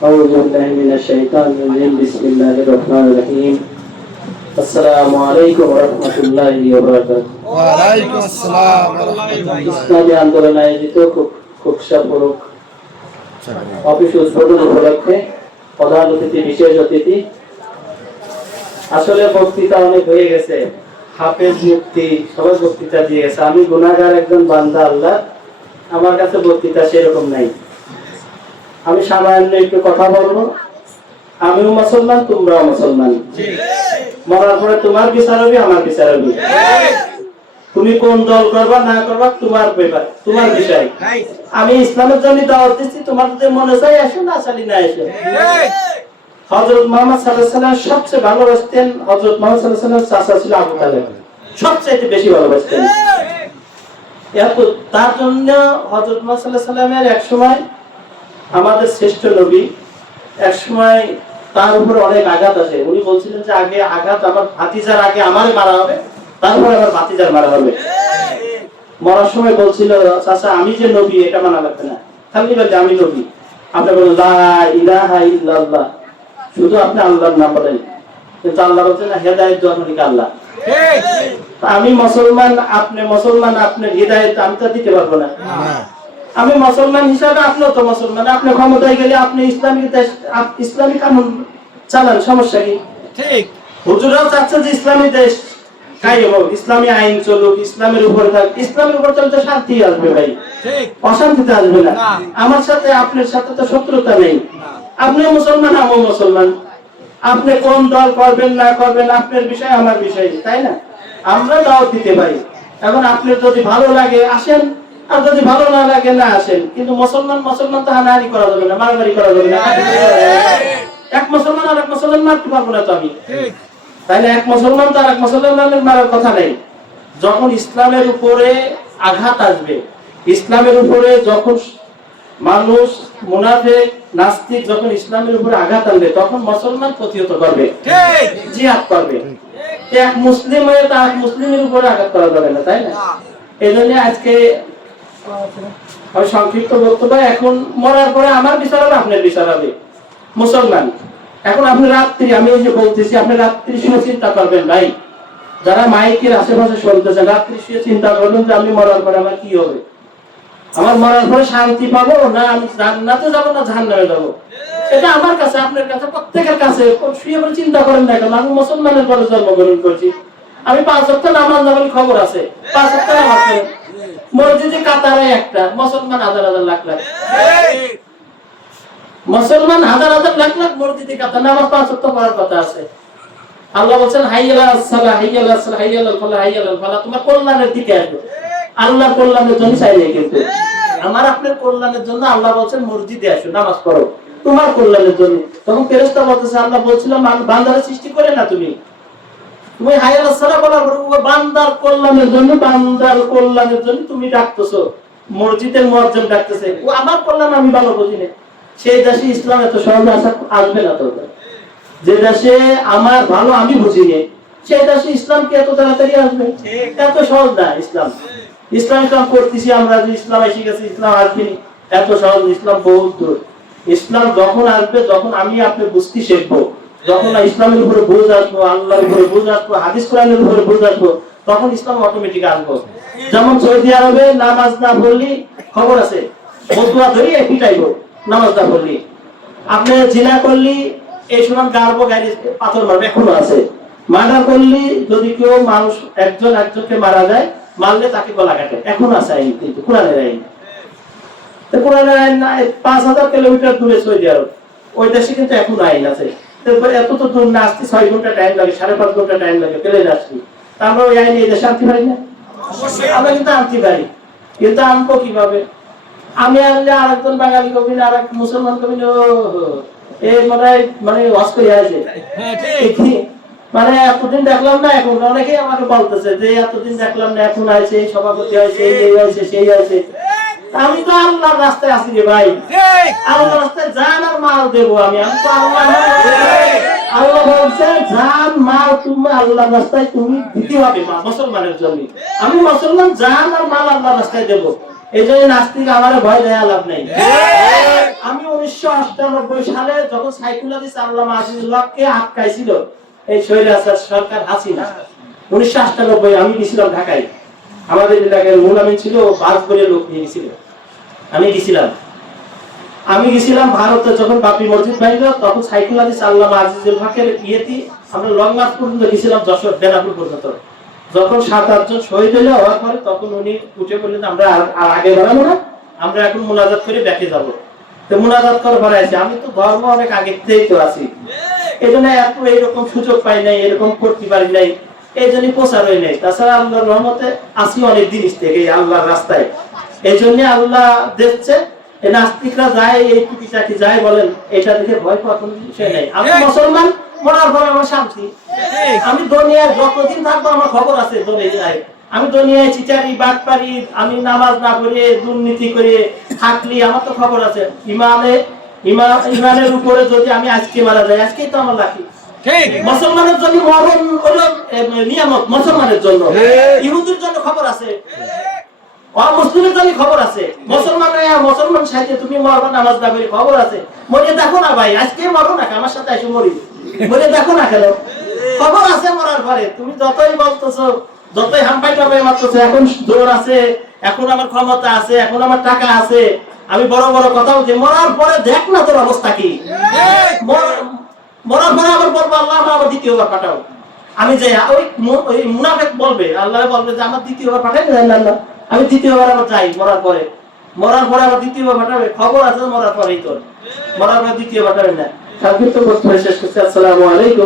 أعوذ بالله من الشيطان الرجيم بسم الله الرحمن الرحيم السلام عليكم ورحمة الله وبركاته ওয়ালাইকুম আসসালাম ওয়া রাহমাতুল্লাহ ইসলামী আন্দোলন আয়োজিত খুব খুবসা পুরুক অফিস উদ্বোধন উপলক্ষে প্রধান অতিথি বিশেষ অতিথি আসলে বক্তৃতা অনেক হয়ে গেছে হাফেজ মুক্তি সবাই বক্তৃতা দিয়ে গেছে আমি গুনাগার একজন বান্দা আল্লাহ আমার কাছে বক্তৃতা সেরকম নাই আমি সামান্য একটু কথা বলব। আমিও মুসলমান, তোমরাও মুসলমান। মরার পরে তোমার বিচার হবে, আমার বিচার হবে? তুমি কোন দল করবা, না করবা, তোমার ব্যাপার, তোমার বিষয়। আমি ইসলামের জন্য দাওয়াত দিচ্ছি, তোমার যদি মনে চাই আসো, না চালি না এসো হযরত মুহাম্মদ সাল্লাম সবচেয়ে ভালোবাসতেন, হযরত মুহাম্মদ সাল্লাম চাচা ছিল আবু তালেব। সবচেয়ে বেশি ভালোবাসতেন। তার জন্য হযরত মুহাম্মদ আলাইহি সাল্লামের এক সময় আমাদের শ্রেষ্ঠ নবী এক সময় তার উপর অনেক আঘাত আসে। উনি বলছিলেন যে আগে আঘাত আমার ভাতিজার আগে আমারে মারা হবে তারপরে আমার ভাতিজার মারা হবে। মরার সময় বলছিল চাচা আমি যে নবী এটা মানা লাগবে না। খালি বলতে আমি নবী। আপনি বলেন ইলাহা ইল্লাল্লাহ। শুধু আপনি আল্লাহর নাম বলেন। কিন্তু আল্লাহ বলছেন না হেদায়েত দেওয়ার আল্লাহ। আমি মুসলমান আপনি মুসলমান আপনার হৃদায়ত আমি তো দিতে পারব না। আমি মুসলমান হিসাবে আপনিও তো মুসলমান। আপনি ক্ষমতায় গেলে আপনি ইসলামিক দেশ ইসলামিক কানুন চালান সমস্যা কি? ঠিক। হুজুরাও চাচ্ছে যে ইসলামী দেশ কায়েম হোক ইসলামী আইন চলুক ইসলামের উপর থাক। ইসলামের উপর চলতে শান্তি আসবে ভাই। ঠিক। অশান্তিতে আসবে না। না। আমার সাথে আপনার সাথে তো শত্রুতা নেই। আপনিও মুসলমান আমিও মুসলমান। আপনি কোন দল করবেন না করবেন আপনার বিষয় আমার বিষয় তাই না? আমরা দাওয়াত দিতে পারি। এখন আপনার যদি ভালো লাগে আসেন। আর যদি ভালো না লাগে না আসেন। কিন্তু মুসলমান মুসলমান তো হানাহানি করা যাবে না মারামারি করা যাবে না। এক মুসলমান আর এক মুসলমান মারতে পারব না তো আমি। তাইলে এক মুসলমান তো আর এক মুসলমানের মারার কথা নেই। যখন ইসলামের উপরে আঘাত আসবে ইসলামের উপরে যখন মানুষ মুনাফেক নাস্তিক যখন ইসলামের উপরে আঘাত আনবে তখন মুসলমান প্রতিহত করবে ঠিক। জিহাদ করবে। এক মুসলিম হয়ে তা এক মুসলিমের উপরে আঘাত করা যাবে না তাই না। এই জন্য আজকে আমি সংক্ষিপ্ত বক্তব্য এখন মরার পরে আমার বিচার হবে, আপনার বিচার হবে। মুসলমান, এখন আপনি রাত্রি, আমি ওই যে বলতেছি, আপনি রাত্রি শুনে চিন্তা করবেন ভাই। যারা মাইকের আশেপাশে শুনতেছেন রাত্রি শুয়ে চিন্তা করবেন যে আমি মরার পরে আমার কি হবে? আমার মরার পরে শান্তি পাবো না, আমি জান্নাতে যাব না, জাহান্নামে যাব? এটা আমার কাছে, আপনার কাছে, প্রত্যেকের কাছে। শুয়ে পরে চিন্তা করেন না কেন আমি মুসলমানের পরে জন্মগ্রহণ করছি। আমি পাঁচ সপ্তাহ নামাজ নামাজ খবর আছে। পাঁচ সপ্তাহ নামাজ। মসজিদে কাতারে একটা, মুসলমান হাজার হাজার লাখ লাখ। মুসলমান হাজার হাজার লাখ লাখ মসজিদে কাতার, নামাজ পাঁচ সপ্তাহ পড়ার কথা আছে। আল্লাহ বলছেন হাইয়ালা সালা হাইয়ালা সালা হাইয়ালা ফালা হাইয়ালা ফালা, তোমার কল্যাণের দিকে আসবে। আল্লাহর কল্যাণের জন্য চাইলে কিন্তু। আমার আপনার কল্যাণের জন্য আল্লাহ বলছেন, মসজিদে আসো, নামাজ পড়ো। তোমার কল্যাণের জন্য। তখন ফেরেশতা বলতেছে, আল্লাহ বলছিল মান- বান্দারে সৃষ্টি করে না তুমি। তুমি হায়াল সালা বলার বান্দার কল্যাণের জন্য, বান্দার কল্যাণের জন্য তুমি ডাকতেছো। মসজিদের মুয়াজ্জিন ডাকতেছে ও আমার কল্যাণ আমি ভালো বুঝি না সেই দেশে ইসলাম এত সহজে আসা আসবে না যে দেশে আমার ভালো আমি বুঝি সেই দেশে ইসলাম কি এত তাড়াতাড়ি আসবে? এত সহজ না ইসলাম। ইসলাম ইসলাম করতেছি আমরা যে ইসলাম এসে গেছে, ইসলাম আসবে নি। এত সহজ, ইসলাম বহুত দূর। ইসলাম যখন আসবে তখন আমি আপনি বুঝতে শিখব। যখন না ইসলামের উপরে বুঝ আসব, আল্লাহর উপরে বুঝ আসব, হাদিস কোরআনের উপরে বুঝ আসব, তখন ইসলাম অটোমেটিক আসব। যেমন সৌদি আরবে নামাজ না পড়লি, খবর আছে। বদুয়া ধরি পিটাইবো, নামাজ না পড়লি। আপনি জিনা করলি, এই সময় গাড়বো গাড়ি, পাথর মারবে, এখনও আছে। মার্ডার করলি, যদি কেউ মানুষ একজন একজনকে মারা যায়, মারলে তাকে গলা কাটে। এখনও আছে আইন, কিন্তু কোরআনের আইন। কোরআনের আইন না, পাঁচ হাজার কিলোমিটার দূরে সৌদি আরব। ওই দেশে কিন্তু এখন আইন আছে। তারপরে এত তো না আসতে ছয় ঘণ্টা টাইম লাগে সাড়ে পাঁচ ঘণ্টা টাইম লাগে তা আমরা ওই আইন আনতে পারি না? আমরা কিন্তু আনতে পারি। কিন্তু আনব কীভাবে? আমি আনলে আরেকজন বাঙালি কবি না আরেক মুসলমান কবি এ মনে মানে ওয়াজ করে আছে হ্যাঁ মানে এতদিন দেখলাম না এখন অনেকেই আমাকে বলতেছে যে এতদিন দেখলাম না এখন আছে সভাপতি হয়েছে এই হয়েছে সেই হয়েছে আমি তো আল্লাহর রাস্তায় আছি রে ভাই। আল্লাহর রাস্তায় জান আর মাল দেবো আমি। আমি তো আল্লাহ আল্লাহ বলছে জান মাল তুমি আল্লাহর রাস্তায় তুমি দিতে হবে মা মুসলমানের জন্য। আমি মুসলমান জান আর মাল আল্লাহর রাস্তায় দেবো। এই জন্য নাস্তিক আমার ভয় দেয়া লাভ নেই। আমি উনিশশো আটানব্বই সালে যখন সাইকুল হাদিস আল্লামা আজিজুল্লাহকে আটকাইছিল এই স্বৈরাচার সরকার হাসিনা উনিশশো আটানব্বই আমি গেছিলাম ঢাকায়। আমাদের এলাকায় মূল আমি ছিল বাস করে লোক নিয়ে গেছিল আমি গেছিলাম। আমি গেছিলাম ভারতে যখন বাপি মসজিদ ভাঙল তখন সাইকুল হাদিস আল্লামা আজিজুল হকের ইয়েতি আমরা লং মার্চ পর্যন্ত গেছিলাম যশোর, বেনাপুর পর্যন্ত। যখন সাত আটজন শহীদ হলে হওয়ার পরে তখন উনি উঠে বললেন, আমরা আর আগে বাড়াবো না, আমরা এখন মোনাজাত করে ব্যাকে যাব। তো মোনাজাত করে আমি তো ধর্ম অনেক তো আছি। এই জন্য এত এইরকম সুযোগ পাই নাই, এরকম করতে পারি নাই, এই জন্যই প্রচার হয় নাই। তাছাড়া আল্লাহর রহমতে আসি অনেক জিনিস থেকে আল্লাহর রাস্তায়। এই জন্য আল্লাহ দেখছে নাস্তিকরা যায় এই টুকি চাকি যায় বলেন এটা দেখে ভয় পাওয়ার কোনো বিষয় নাই। আমি মুসলমান মরার পর আমার শান্তি। আমি দুনিয়ায় যতদিন থাকব আমার খবর আছে দুনিয়ায় আমি দুনিয়ায় চিচারি বাটপারি আমি নামাজ না করে দুর্নীতি করে থাকলি আমার তো খবর আছে। ইমানে ইমা- ইমানের উপরে যদি আমি আজকে মারা যাই আজকেই তো আমার লাকি মুসলমানের জন্য মরণ হলো নিয়ামত মুসলমানের জন্য। ইহুদির জন্য খবর আছে। অমুসলিমের জন্য খবর আছে। মুসলমান হইয়া মুসলমান সাথে তুমি মরবা নামাজ না করে খবর আছে। দেখো না ভাই আজকে মরো না আমার সাথে এসে মরি। মরে দেখো না কেন? খবর আছে মরার পরে। তুমি যতই বলতেছো যতই হাম্পাই টাপাই মারতেছো এখন জোর আছে এখন আমার ক্ষমতা আছে এখন আমার টাকা আছে। আমি বড় বড় কথা বলছি মরার পরে দেখ না তোর অবস্থা কি। মর- মরার পরে আবার বলব আল্লাহ আমার দ্বিতীয়বার পাঠাও। আমি যে ওই ওই মুনাফেক বলবে আল্লাহ বলবে যে আমার দ্বিতীয়বার পাঠাই না আল্লাহ আমি দ্বিতীয়বার আবার যাই, মরার পরে। মরার পরে আবার দ্বিতীয়বার পাঠাবে। খবর আছে মরার পরেই তোর মরার পরে দ্বিতীয়বার পাঠাবে না। সংক্ষিপ্ত বক্তব্য শেষ করছি। আসসালামু আলাইকুম